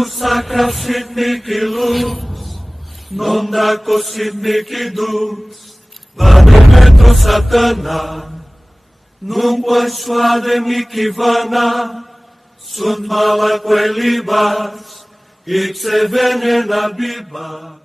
Sacra Sidniki Luz, non da Sidniki Dus, vade metro Satana, nunque suade mikivana, sunt mala quelibas, ixe venena bibas.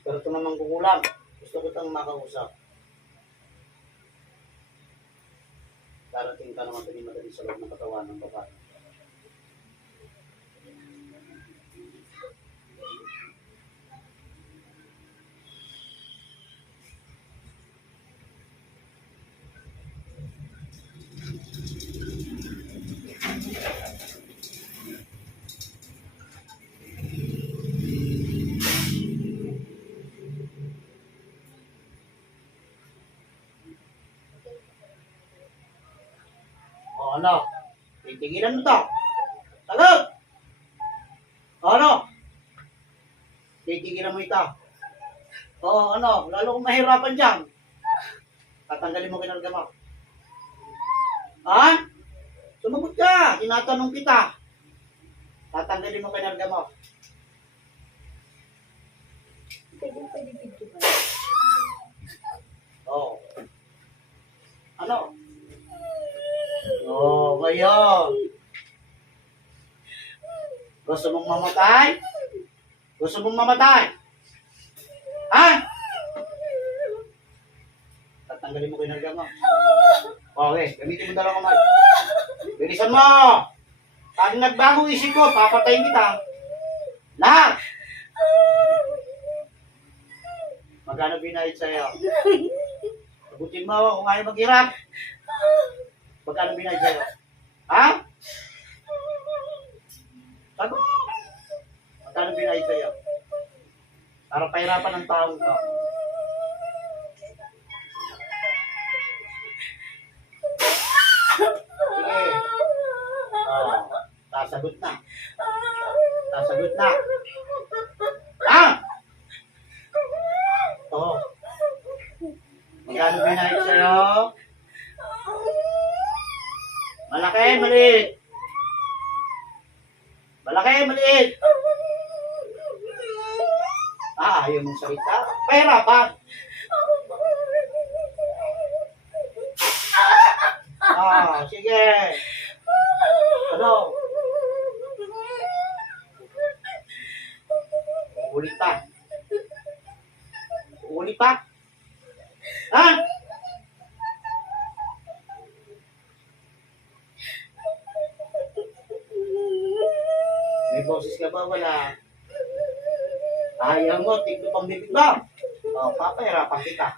Pero ito naman kukulang. Gusto ko itang makausap. Darating ka naman madali sa loob ng katawan ng babae. O ano? Titigilan mo to. Sagot! O ano? Titigilan mo ito. O ano? Lalo kong mahirapan dyan. Tatanggalin mo kinarga mo. Ha? Sumagot ka. Tinatanong kita. Tatanggalin mo kinarga mo. Pwede video ba? O. Ano? Oh, ngayon. Gusto mong mamatay? Gusto mong mamatay? Ha? Tatanggalin mo kinarga mo. Okay, gamitin mo dalawang kamay. Bilisan mo! Pag nagbago isip ko, papatayin kita. Lahat! Magkano binayad sa'yo? Sagutin mo kung ayaw maghirap. Magkano binayad sa'yo? Ha? Sagot! Magkano binayad sa'yo? Para pahirapan ng taong to. Sige. Oh, sasagot na. Sasagot na. Ha? Oo. Magkano binayad sa'yo? Malaki, maliit. Malaki, maliit. Ayaw mong salita. Pera pa. Sige. Ano? Ulit pa. Ulit pa. Ha? May boses ka ba? Wala. Ayaw mo, tiglo pang bibig ba? O, papahirapan kita.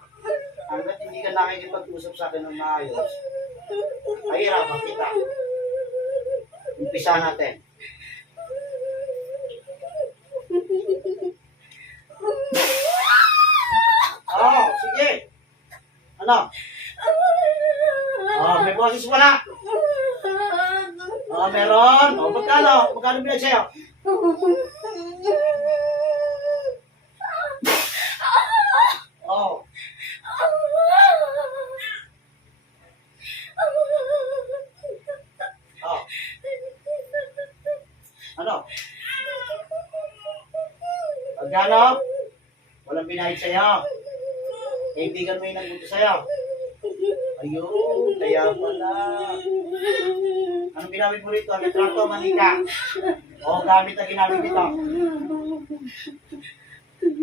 Hanggat hindi ka nakikipag-usap sa akin ng maayos, pahirapan kita. Umpisa natin. Sige. Ano? May boses wala. Meron. Magkano? Magkano binayad sa'yo? Ano? Pagkano? Walang binayad sa'yo. Kaibigan mo yung nagbuto sa'yo. Ayun, kaya pala. Anong ginamit mo rito? Litrato, manika. O, gamit na ginamit nito.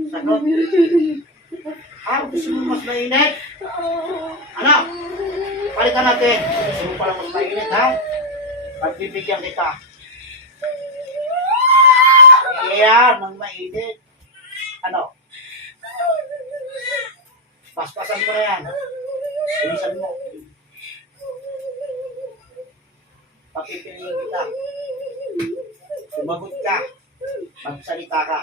Sagot. Gusto mo mas mainit? Ano? Palitan natin. Gusto mo pala mas mainit, ha? Pagbibigyan kita. Ayan, ang mainit. Ano? Paspasan mo na yan. Bilisan mo. Papipiliin kita. Sumagot ka. Magsalita ka.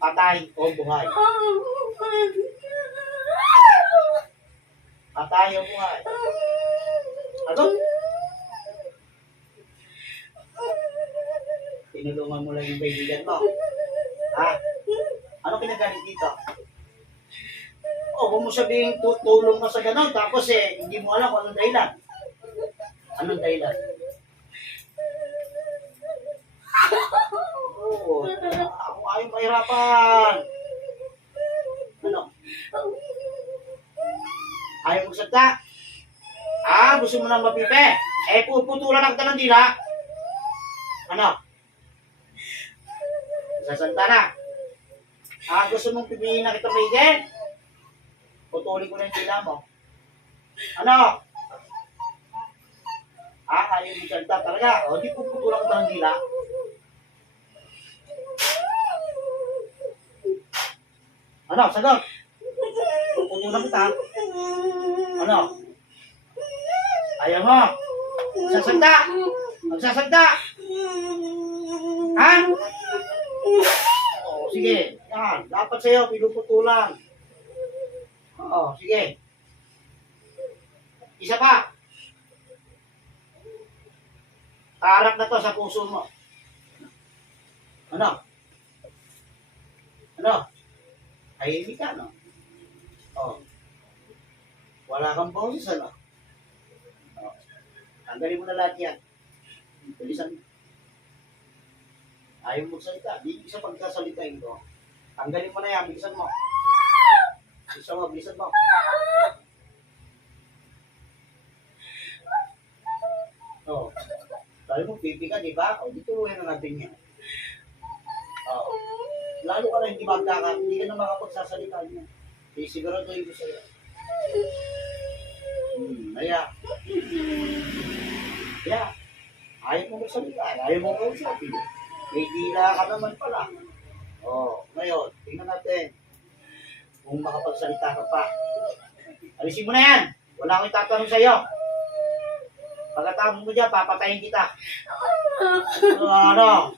Patay o buhay. Patay o buhay. Ano? Tinulungan mo lang yung kaibigan mo. Ha? Ano pinagalit dito? Huwag mo sabihin tutulong ka sa gano'n, tapos hindi mo alam kung anong dahilan. Anong dahilan? Oo, ako ayaw mahirapan. Ano? Ayaw magsalita? Gusto mo nang mapipe? Puputulan lang kita ng dila. Ano? Sasalita na. Gusto mong pipihin na kita maigin? Putulin ko na yung dila mo. Ano? Ayaw mo salita talaga. O, di puputulan kita ng dila. Ano? Sagot. Puputulan kita. Ano? Ayaw mo. Magsasalita. Magsasalita. Ha? Sige. Yan. Dapat sa'yo, pinuputulan. Sige. Isa pa. Harap na to sa puso mo. Ano? Ano? Tahimik ka, no? Wala kang boses, ano? Tanggalin mo na lahat yan. Bilisan mo. Ayaw mo magsalita. Di sa pagkasalitain ko. Tanggalin mo na yan. Bilisan mo. Bilisan mo. Bilisan mo. Sabi mo, pipi ka, di ba? Dituruhin na natin yan. Lalo ka na hindi hindi ka na makapagsasalita niya. Siguraduhin ko sa'yo. Kaya. Ayaw mo magsalita. Ayaw mo magsalita. May dila ka naman pala. Ngayon, tingnan natin. Kung makapagsalita ka pa. Alisin mo na yan. Wala akong itatanong sa'yo. Pagkatapos mo dyan, papatayin kita. Ano?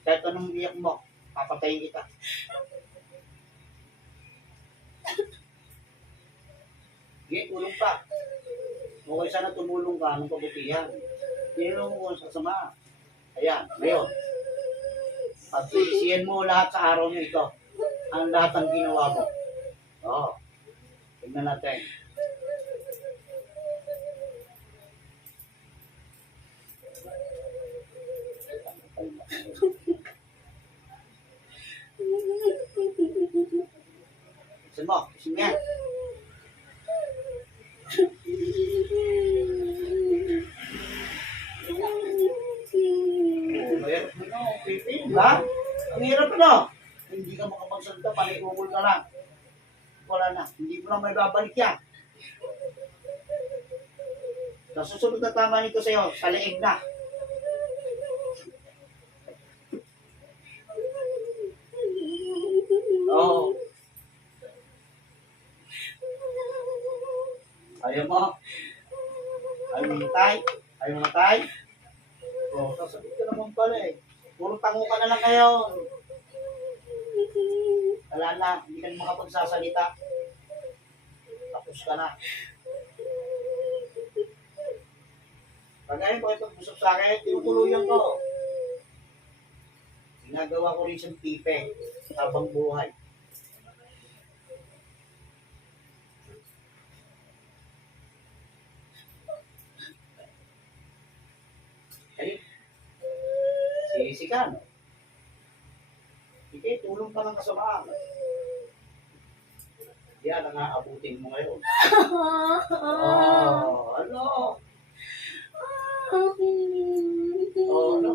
Kahit anong biyak mo, papatayin kita. Sige, tulong pa. Okay, sana tumulong ka ng kabutihan. Tinulong mo sa sama. Ayan, ngayon. Pagsisiyan mo lahat sa araw na ito. Ang lahat ng ginawa mo. Tingnan natin. Isin mo. Isin yan. Diba? Ang hirap na. Hindi ka makapagsalita, palikukul ka lang. Wala na. Hindi mo lang may babalik yan. Sa susunod na tama nito sa'yo, sa leeg na. Ayaw mo. Ayaw mo matay. Ayaw mo matay. Sasagot ka naman pala eh. Puro tango ka na lang ngayon. Wala na, hindi ka na makapagsasalita. Tapos ka na. Pagkain ko ito, busok sa akin, tinutuluyan ko. Ginagawa ko rin siyang pipe habang buhay. Meksikano. Sige, tulong ka ng kasamaan. Yan ang aabutin mo ngayon. Oh, ano? Oh, ano?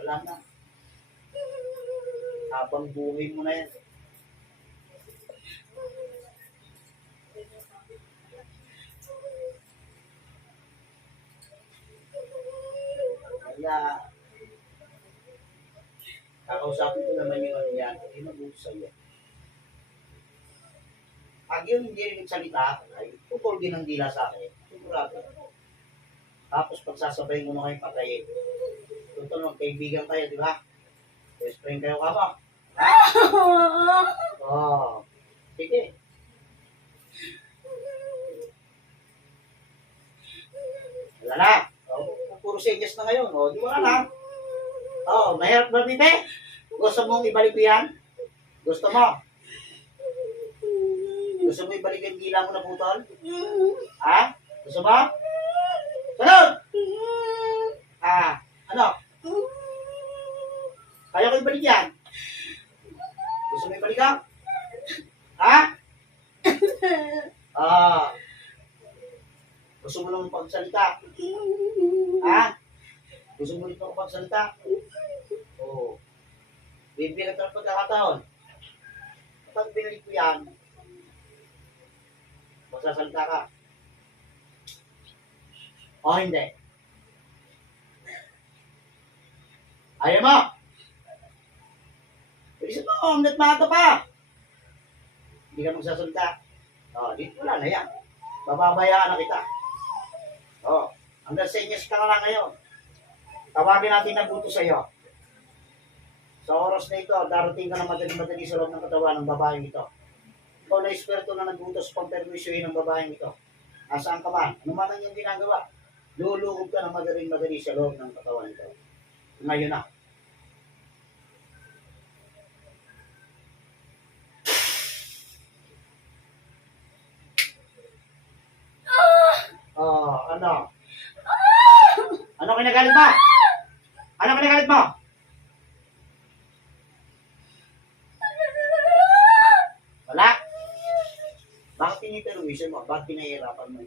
Wala na. Habang buhay mo na yan. Kaya, kakausapin ko naman yung ano yan, hindi mag-uus sa'yo. Pag yun hindi rin nagsalita, ay tutol din ang dila sa akin. Sigurado. Tapos pagsasabay mo na kayo patayin. Tutol, magkaibigan kayo, di ba? Best friend kayo ka ba? Ha? Oh. Sige. Wala na. Oh, puro senyas na ngayon. Oh, di wala na. Oh, mahirap ba, Bibe? Gusto mong ibalik yan? Gusto mo? Gusto mo ibalik yung dila mo na putol? Ha? Gusto mo? Sunod! Ah, ano? Kaya ko ibalik yan? Gusto mo ibalik ka? Ha? Ah. Gusto mo lang pagsalita? Ha? Gusto mo ulit ako pagsalita? Oo. Bibigyan ka ng pagkakataon. Kapag binalik ko yan, magsasalita ka. O hindi? Ayaw mo? Bilisan mo, hanggat maaga pa. Hindi ka magsasalita. O, dito wala na yan. Bababayaan na kita. O, hanggang senyas ka na lang ngayon. Tawagin natin ang buto sa iyo. Sa oras na ito, darating ka na madali-madali sa loob ng katawan ng babaeng ito. Ikaw na esperto na nagbutos pang perwisyohin ng babaeng ito. Nasaan ka man? Ano man ang iyong ginagawa? Luluhog ka na madali-madali sa loob ng katawan ito. Ngayon na. Oh, ano? Ano kinagalit mo? Ano kinagalit mo? Wala? Bakit piniperwisyon mo? Bakit pinahihirapan mo?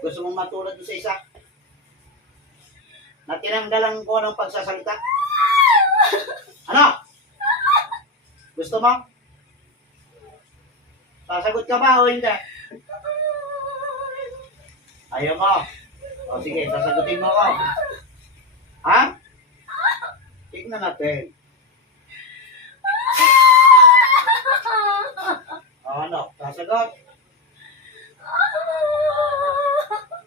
Gusto mong matulad doon sa isa? Na tinanggalan ko ng pagsasalita? Ano? Gusto mo? Sasagot ka ba o hindi? Ayaw mo? O sige, sasagutin mo ako. Ha? Tignan natin. O ano? Sasagot?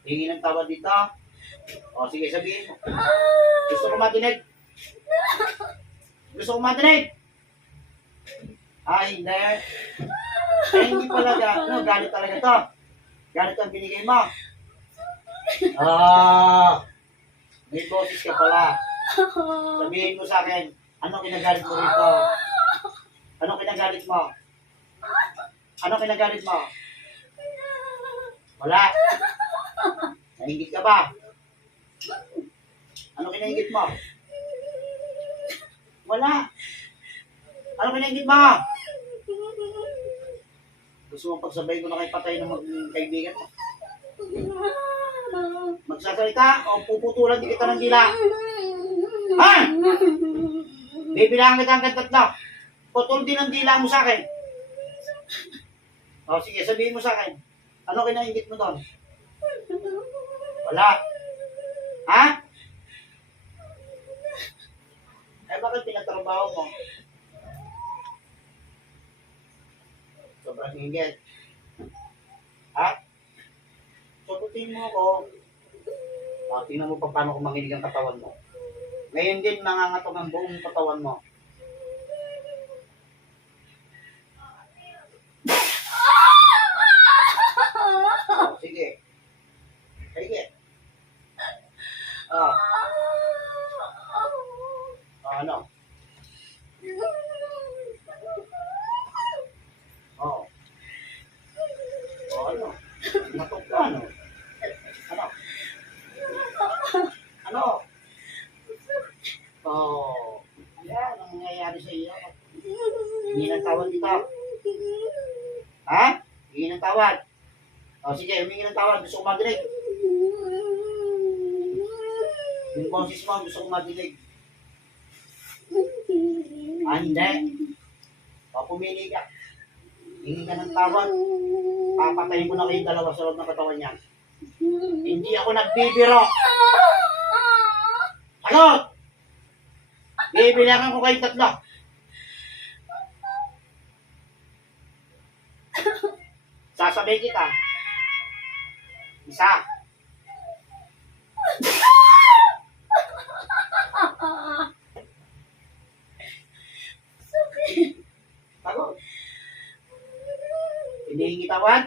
Hingi ng tawad dito? O sige, sabihin mo. Gusto ko matinig? Gusto ko matinig? Ay, hindi. Ay, hindi pala ano, galit talaga to. Galit ang binigay mo. Ah, may boses ka pala. Sabihin mo sa akin, ano kinagalit mo rito? Ano kinagalit mo? Ano kinagalit mo? Wala. Nahingit ka ba? Ano kinahingit mo? Wala. Ano kinahingit mo? Gusto mong pagsabay ko na kay patay ng kaibigan mo? Magsasalita o puputulan di kita ng dila? Ha? Bibilangan kita hanggang 3. Putol din ang dila mo sa akin. O sige, sabihin mo sa akin. Ano kinaingit mo doon? Wala. Ha? Eh bakit pinatrabaho mo? Sobrang ingit. Ha? Sagutin mo ako. Tingnan mo pa paano kung manginig ang katawan mo. Ngayon din mangangatong ang buong katawan mo. Oh, sige. Sige. Ah. Ano? Oh. Oh, ano? Matok ka, ano? Ano? Ha? Hingi ng tawad. O sige, humingi ng tawad. Gusto ko madinig. Yung boses mo, gusto ko madinig. Ah, hindi. O, pumili ka. Hingi ka ng tawad. Papatayin ko na kayong dalawa sa loob ng katawan niyan. Hindi ako nagbibiro. Sagot! Bibilangan ko kayong tatlo. Sasabay kita. Isa. Sagot. Hinihingi tawad?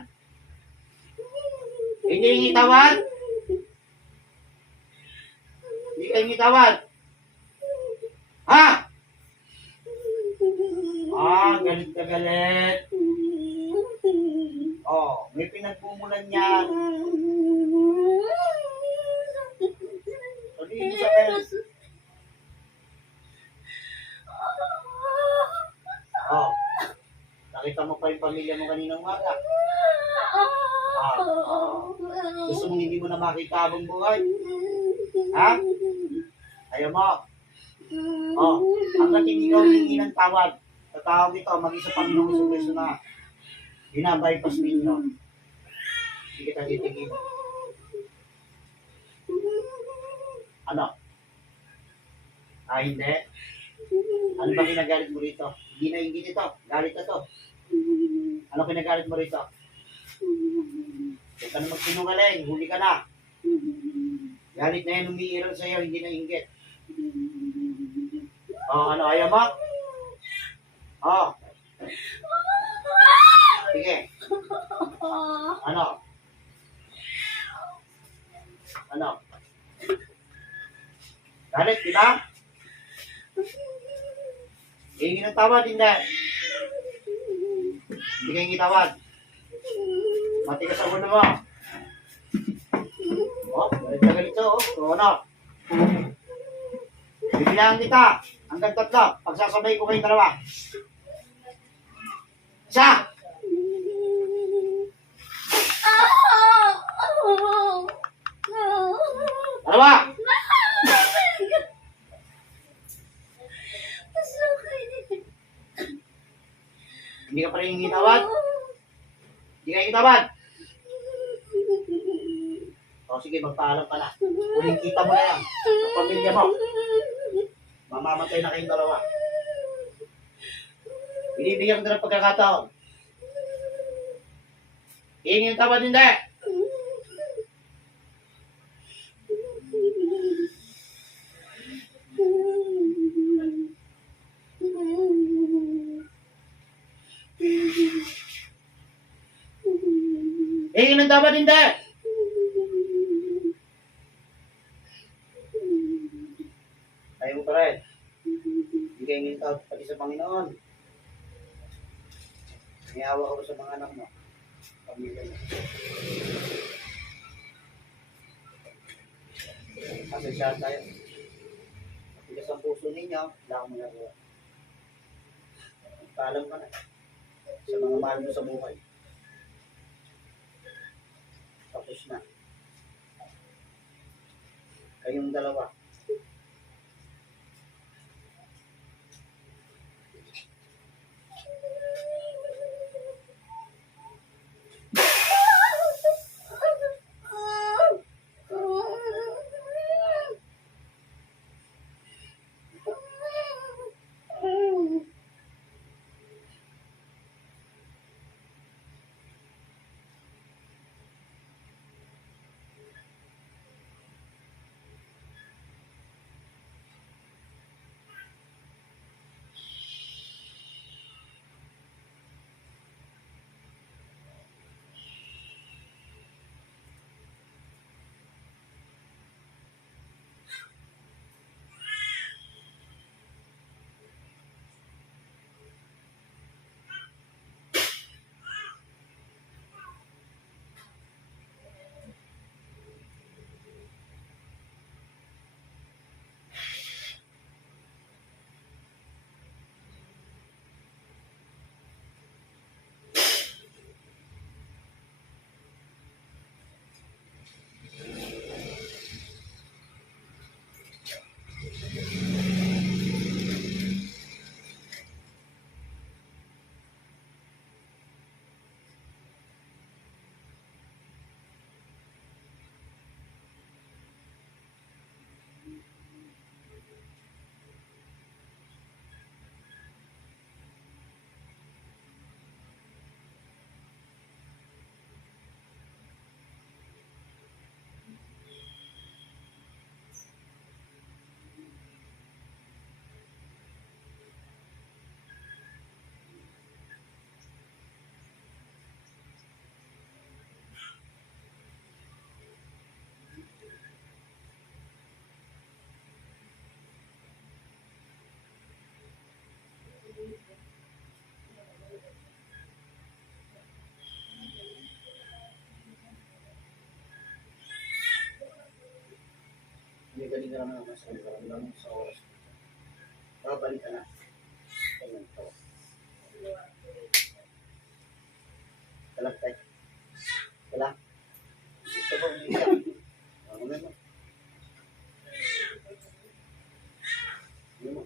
Hinihingi tawad? Hindi kayo hingi tawad? Ha? Ah, galit na galit. Oh, may pinagmumulan yan. Sabihin mo sa akin. Oh, nakita mo pa yung pamilya mo kaninang umaga. Gusto mong hindi mo na makita habang buhay? Ha? Ayaw mo? Oh, hanggat hindi ka humingi ng tawad, sa tawag ito, mag-isa Panginoong Jesucristo na binabypass ninyo. Hindi kita titigil. Ano? Ah, hindi? Ano ba kinagalit mo rito? Hindi na ingit ito. Galit na to. Ano kinagalit mo rito? Huwag ka na magsinungaling. Huli ka na. Galit na yan umiiral sa'yo. Hindi na inggit. Oh, ano? Ayaw mo? Oh. Sige. Ano? Ano? Galit, di ba? Hingi ng tawad, hindi. Hindi ka hingi tawad. Matigas ang ulo mo. Oh, galit na galit to, oh. So, ano? Bibilangan kita. Hanggang 3. Pagsasabay ko kayong dalawa. Isa! Dalawa! Hindi ka pa rin hingi tawad? Hindi ka hingi tawad? O sige, magpaalam ka na. Huling kita mo na yan. Sa pamilya mo. Mamamatay na kayong dalawa. Binibigyan ko na ng pagkakataon. Hingi ng tawad, hindi. Hingi ng tawad, hindi. Ayaw mo pa rin. Hindi kayo hingi ng tawad pati sa Panginoon. May awa ka ba sa mga anak mo? Pamilya mo. Pasensyahan tayo. Tigas ang puso ninyo, wala akong magagawa. Paalam ka na sa mga mahal mo sa buhay. Tapos na. Kayong dalawa. Magaling ka naman sa lang sa oras. Babalik ka na. Ganyan to. Kalak tayo. Kalak. Ito ba hindi siya? Ano na mo? Ano mo?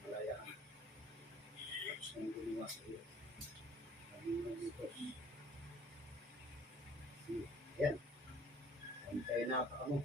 Malaya ka. Tapos nang gumawa sa iyo. Yan. Antay na pa mo.